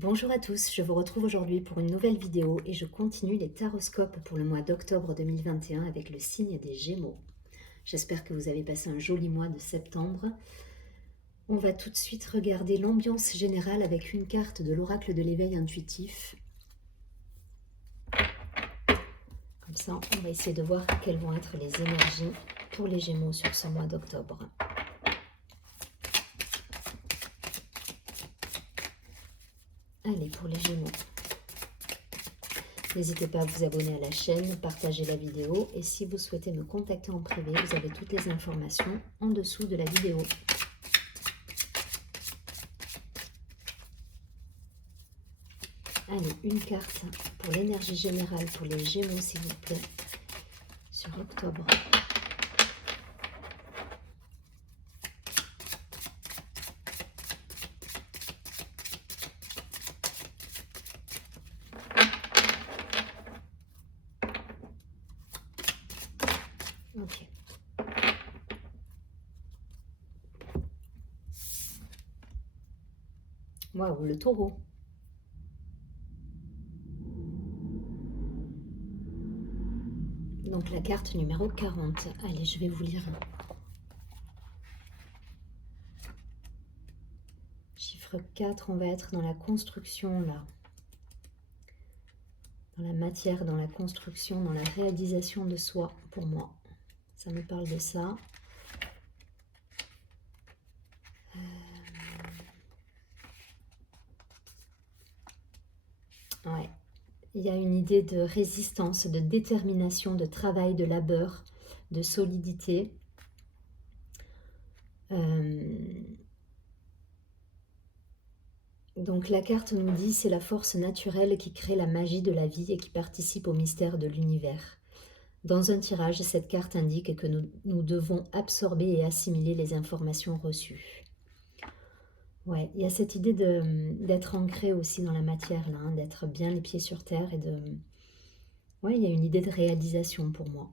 Bonjour à tous, je vous retrouve aujourd'hui pour une nouvelle vidéo et je continue les taroscopes pour le mois d'octobre 2021 avec le signe des Gémeaux. J'espère que vous avez passé un joli mois de septembre. On va tout de suite regarder l'ambiance générale avec une carte de l'oracle de l'éveil intuitif. Comme ça, on va essayer de voir quelles vont être les énergies pour les Gémeaux sur ce mois d'octobre. Allez, pour les Gémeaux. N'hésitez pas à vous abonner à la chaîne, partager la vidéo et si vous souhaitez me contacter en privé, vous avez toutes les informations en dessous de la vidéo. Allez, une carte pour l'énergie générale pour les Gémeaux, s'il vous plaît, sur octobre. Ok. Waouh, le taureau. Donc la carte numéro 40. Allez, je vais vous lire. Chiffre 4, on va être dans la construction là. Dans la matière, dans la construction, dans la réalisation de soi, pour moi. Ça me parle de ça. Ouais. Il y a une idée de résistance, de détermination, de travail, de labeur, de solidité. Donc la carte nous dit c'est la force naturelle qui crée la magie de la vie et qui participe au mystère de l'univers. Dans un tirage, cette carte indique que nous devons absorber et assimiler les informations reçues. Ouais, il y a cette idée d'être ancré aussi dans la matière, là, hein, d'être bien les pieds sur terre et de... Ouais, il y a une idée de réalisation pour moi.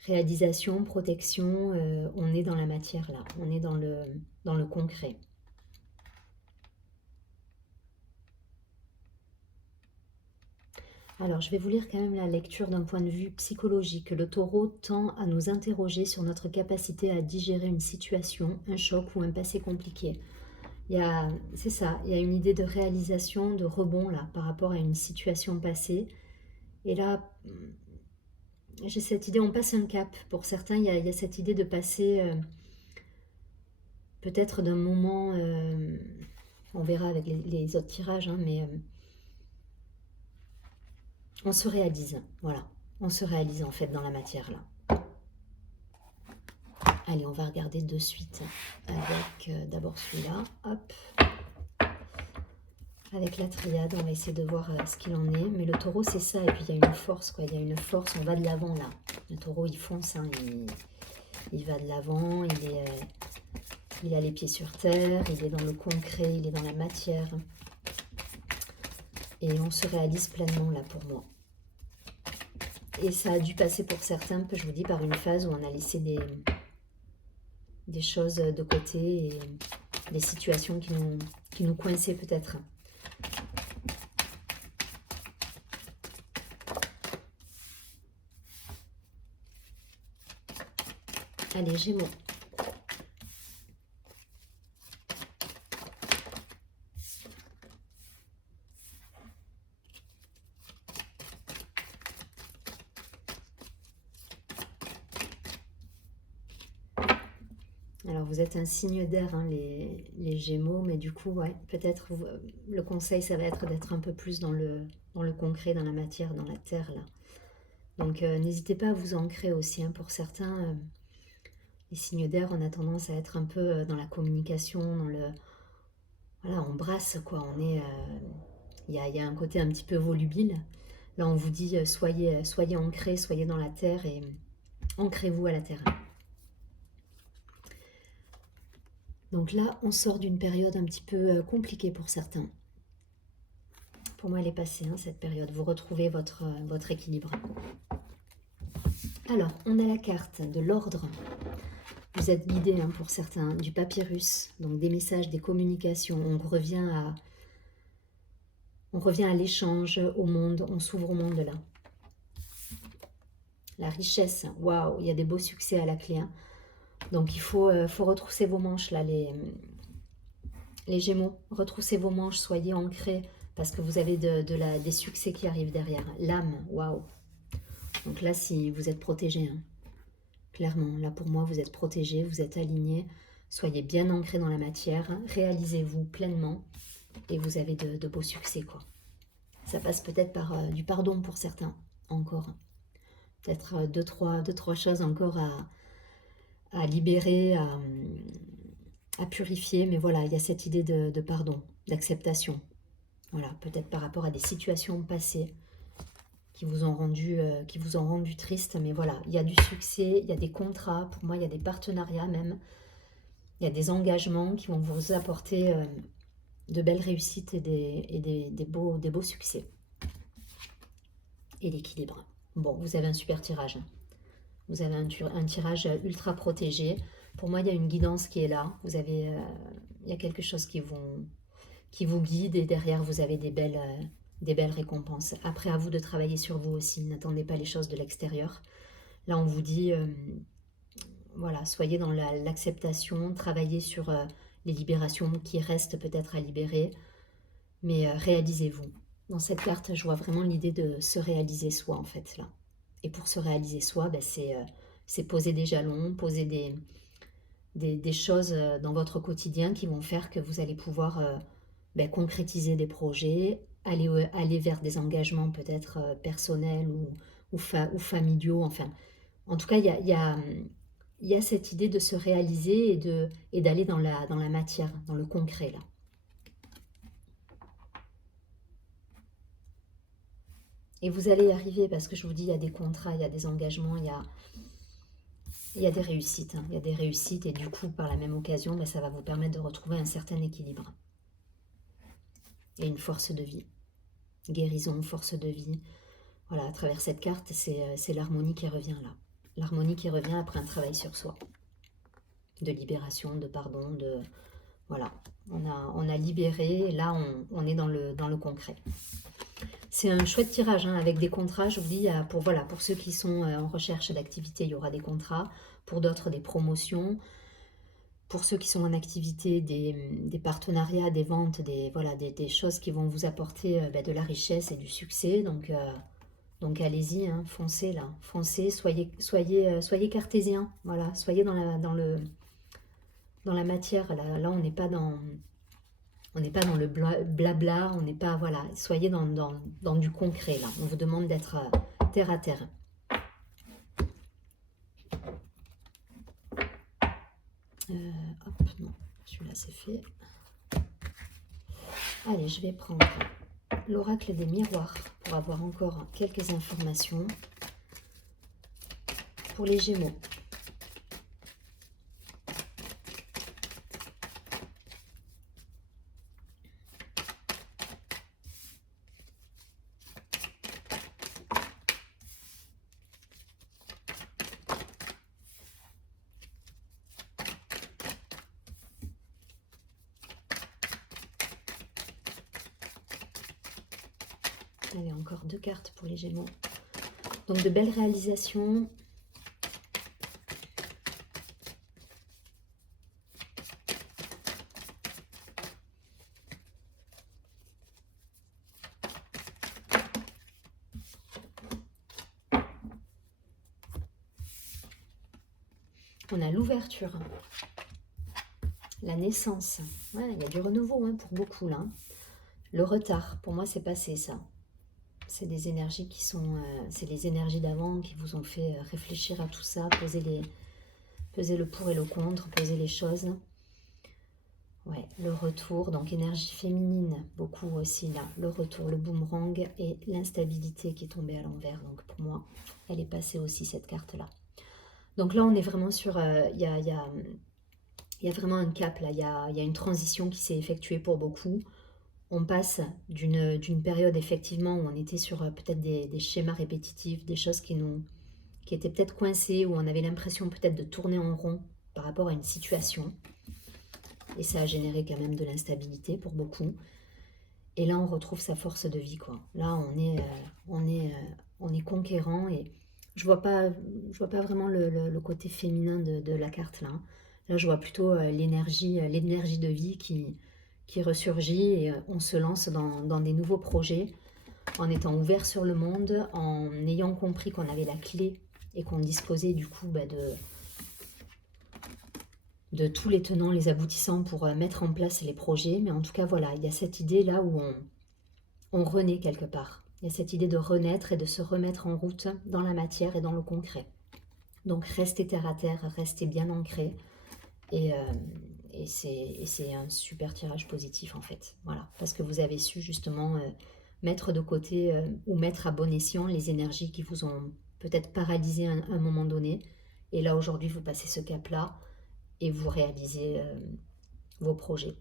Réalisation, protection, on est dans la matière là, on est dans le concret. Alors, je vais vous lire quand même la lecture d'un point de vue psychologique. Le taureau tend à nous interroger sur notre capacité à digérer une situation, un choc ou un passé compliqué. C'est ça, il y a une idée de réalisation, de rebond là, par rapport à une situation passée. Et là, j'ai cette idée, on passe un cap. Pour certains, il y a cette idée de passer peut-être d'un moment, on verra avec les autres tirages, hein, mais on se réalise, voilà. On se réalise en fait dans la matière là. Allez, on va regarder de suite avec d'abord celui-là, hop. Avec la triade, on va essayer de voir ce qu'il en est. Mais le taureau, c'est ça, et puis il y a une force, quoi. Il y a une force, on va de l'avant là. Le taureau, il fonce, hein, il va de l'avant, il a les pieds sur terre, il est dans le concret, il est dans la matière. Et on se réalise pleinement là pour moi. Et ça a dû passer pour certains, je vous dis, par une phase où on a laissé des choses de côté et des situations qui nous coinçaient peut-être. Allez, Gémeaux. Alors, vous êtes un signe d'air, hein, les Gémeaux, mais du coup, ouais, peut-être le conseil, ça va être d'être un peu plus dans le concret, dans la matière, dans la terre, là. Donc, n'hésitez pas à vous ancrer aussi, hein, pour certains, les signes d'air, on a tendance à être un peu dans la communication, dans le... Voilà, on brasse, quoi, on est... Il y a un côté un petit peu volubile. Là, on vous dit, soyez ancrés, soyez dans la terre et ancrez-vous à la terre. Donc là, on sort d'une période un petit peu compliquée pour certains. Pour moi, elle est passée, hein, cette période. Vous retrouvez votre équilibre. Alors, on a la carte de l'ordre. Vous êtes guidé hein, pour certains, du papyrus, donc des messages, des communications. On revient à l'échange, au monde, on s'ouvre au monde là. La richesse, waouh, il y a des beaux succès à la clé. Hein. Donc il faut retrousser vos manches là, les Gémeaux. Retroussez vos manches, soyez ancrés parce que vous avez des succès qui arrivent derrière. L'âme, waouh. Donc là, si vous êtes protégé, hein. Clairement, là pour moi, vous êtes protégé, vous êtes aligné. Soyez bien ancré dans la matière, réalisez-vous pleinement et vous avez de beaux succès, quoi. Ça passe peut-être par du pardon pour certains, encore. Peut-être deux, trois choses encore à libérer, à purifier, mais voilà, il y a cette idée de pardon, d'acceptation. Voilà, peut-être par rapport à des situations passées qui vous ont rendu triste, mais voilà, il y a du succès, il y a des contrats, pour moi il y a des partenariats même, il y a des engagements qui vont vous apporter de belles réussites et des beaux succès. Et l'équilibre. Bon, vous avez un super tirage. Vous avez un tirage ultra protégé. Pour moi, il y a une guidance qui est là. Vous avez, il y a quelque chose qui vous guide et derrière, vous avez des belles récompenses. Après, à vous de travailler sur vous aussi. N'attendez pas les choses de l'extérieur. Là, on vous dit, voilà, soyez dans l'acceptation, travaillez sur les libérations qui restent peut-être à libérer, mais réalisez-vous. Dans cette carte, je vois vraiment l'idée de se réaliser soi, en fait, là. Et pour se réaliser soi, ben, c'est poser des jalons, poser des choses dans votre quotidien qui vont faire que vous allez pouvoir ben, concrétiser des projets, aller vers des engagements peut-être personnels ou familiaux. Enfin, en tout cas, il y a cette idée de se réaliser et d'aller dans la matière, dans le concret, là. Et vous allez y arriver parce que je vous dis, il y a des contrats, il y a des engagements, il y a des réussites. Hein. Il y a des réussites et du coup, par la même occasion, ben, ça va vous permettre de retrouver un certain équilibre. Et une force de vie. Guérison, force de vie. Voilà, à travers cette carte, c'est l'harmonie qui revient là. L'harmonie qui revient après un travail sur soi. De libération, de pardon, de... Voilà, on a libéré, et là on est dans le concret. C'est un chouette tirage hein, avec des contrats, je vous dis, pour ceux qui sont en recherche d'activité, il y aura des contrats, pour d'autres des promotions, pour ceux qui sont en activité, des partenariats, des ventes, des choses qui vont vous apporter de la richesse et du succès, donc allez-y, hein, foncez là, foncez, soyez cartésien, voilà, soyez dans la matière, là on n'est pas dans... On n'est pas dans le blabla, on n'est pas, voilà, soyez dans du concret, là. On vous demande d'être terre à terre. Hop, non, celui-là c'est fait. Allez, je vais prendre l'oracle des miroirs pour avoir encore quelques informations pour les Gémeaux. Allez, encore 2 cartes pour les Gémeaux. Donc de belles réalisations. On a l'ouverture, la naissance. Ouais, il y a du renouveau hein, pour beaucoup là. Le retard, pour moi c'est passé ça. C'est des énergies qui sont... c'est les énergies d'avant qui vous ont fait réfléchir à tout ça, peser le pour et le contre, peser les choses. Ouais, le retour, donc énergie féminine, beaucoup aussi là. Le retour, le boomerang et l'instabilité qui est tombée à l'envers. Donc pour moi, elle est passée aussi cette carte-là. Donc là, on est vraiment sur... Il y a vraiment un cap là, il y a une transition qui s'est effectuée pour beaucoup. On passe d'une période effectivement où on était sur peut-être des schémas répétitifs, des choses qui étaient peut-être coincées, où on avait l'impression peut-être de tourner en rond par rapport à une situation. Et ça a généré quand même de l'instabilité pour beaucoup. Et là, on retrouve sa force de vie, quoi. Là, on est conquérant et je vois pas vraiment le côté féminin de la carte, là. Là, je vois plutôt l'énergie de vie qui ressurgit et on se lance dans des nouveaux projets en étant ouvert sur le monde, en ayant compris qu'on avait la clé et qu'on disposait du coup de tous les tenants, les aboutissants pour mettre en place les projets. Mais en tout cas, voilà, il y a cette idée là où on renaît quelque part. Il y a cette idée de renaître et de se remettre en route dans la matière et dans le concret. Donc restez terre à terre, restez bien ancré et c'est un super tirage positif en fait. Voilà, parce que vous avez su justement mettre de côté ou mettre à bon escient les énergies qui vous ont peut-être paralysé à un moment donné. Et là aujourd'hui vous passez ce cap-là et vous réalisez vos projets.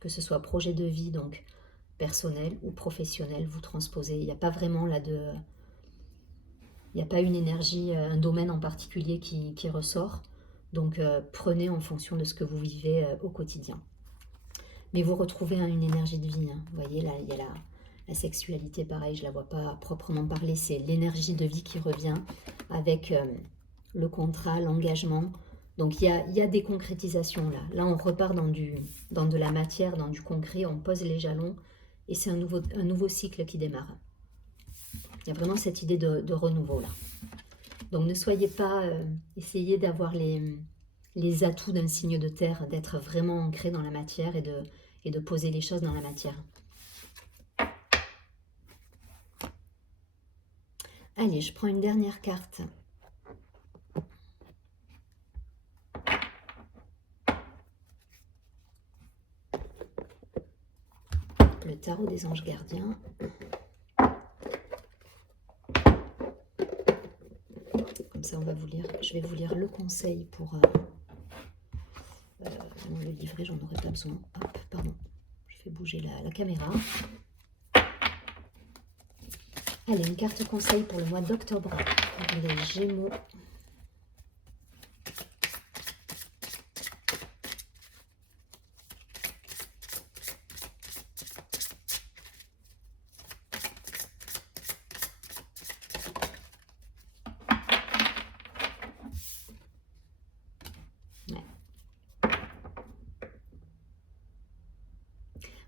Que ce soit projet de vie, donc personnel ou professionnel, vous transposez. Il n'y a pas vraiment là de... Il n'y a pas une énergie, un domaine en particulier qui ressort. Donc prenez en fonction de ce que vous vivez au quotidien. Mais vous retrouvez une énergie de vie. Hein. Vous voyez, là, il y a la sexualité, pareil, je ne la vois pas proprement parler. C'est l'énergie de vie qui revient avec le contrat, l'engagement. Donc il y a des concrétisations là. Là, on repart dans de la matière, dans du concret, on pose les jalons et c'est un nouveau cycle qui démarre. Il y a vraiment cette idée de renouveau là. Donc ne soyez pas, essayez d'avoir les atouts d'un signe de terre, d'être vraiment ancré dans la matière et de poser les choses dans la matière. Allez, je prends une dernière carte. Le tarot des anges gardiens. Comme ça, je vais vous lire le conseil pour... le livret, j'en aurais pas besoin. Hop, pardon, je fais bouger la caméra. Allez, une carte conseil pour le mois d'octobre pour les Gémeaux.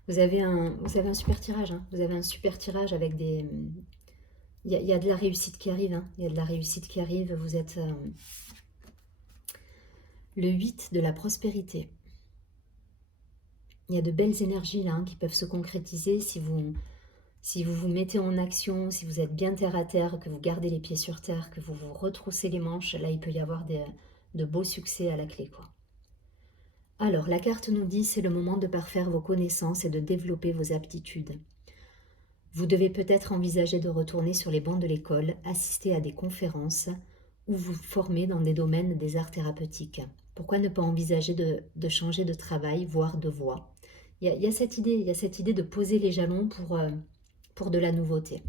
Vous avez un super tirage. Hein. Vous avez un super tirage avec des... Il y a de la réussite qui arrive. Hein. Il y a de la réussite qui arrive. Vous êtes le 8 de la prospérité. Il y a de belles énergies là qui peuvent se concrétiser si vous vous mettez en action, si vous êtes bien terre à terre, que vous gardez les pieds sur terre, que vous vous retroussez les manches. Là, il peut y avoir de beaux succès à la clé, quoi. Alors, la carte nous dit, c'est le moment de parfaire vos connaissances et de développer vos aptitudes. Vous devez peut-être envisager de retourner sur les bancs de l'école, assister à des conférences ou vous former dans des domaines des arts thérapeutiques. Pourquoi ne pas envisager de changer de travail, voire de voie? Il y a cette idée de poser les jalons pour de la nouveauté.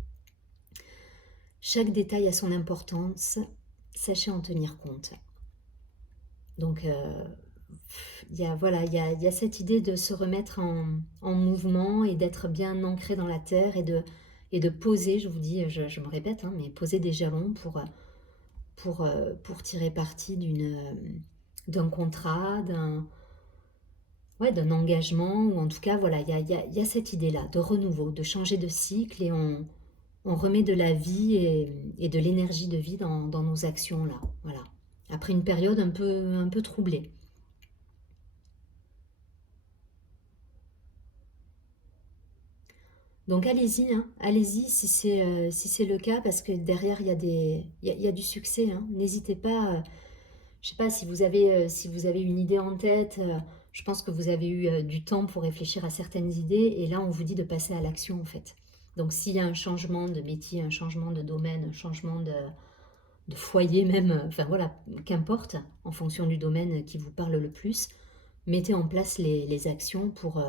Chaque détail a son importance, sachez en tenir compte. Donc, il y a cette idée de se remettre en mouvement et d'être bien ancré dans la terre et de poser, je vous dis, je me répète, hein, mais poser des jalons pour tirer parti d'un contrat, d'un engagement, ou en tout cas, voilà, il y a cette idée-là de renouveau, de changer de cycle et on remet de la vie et de l'énergie de vie dans nos actions là, voilà. Après une période un peu troublée. Donc allez-y, hein, allez-y si c'est le cas, parce que derrière il y a du succès. Hein. N'hésitez pas, je sais pas si vous avez une idée en tête, je pense que vous avez eu du temps pour réfléchir à certaines idées, et là on vous dit de passer à l'action en fait. Donc s'il y a un changement de métier, un changement de domaine, un changement de foyer même, enfin voilà, qu'importe, en fonction du domaine qui vous parle le plus, mettez en place les actions pour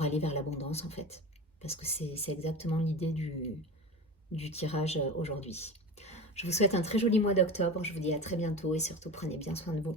aller vers l'abondance en fait. Parce que c'est exactement l'idée du tirage aujourd'hui. Je vous souhaite un très joli mois d'octobre, je vous dis à très bientôt et surtout prenez bien soin de vous.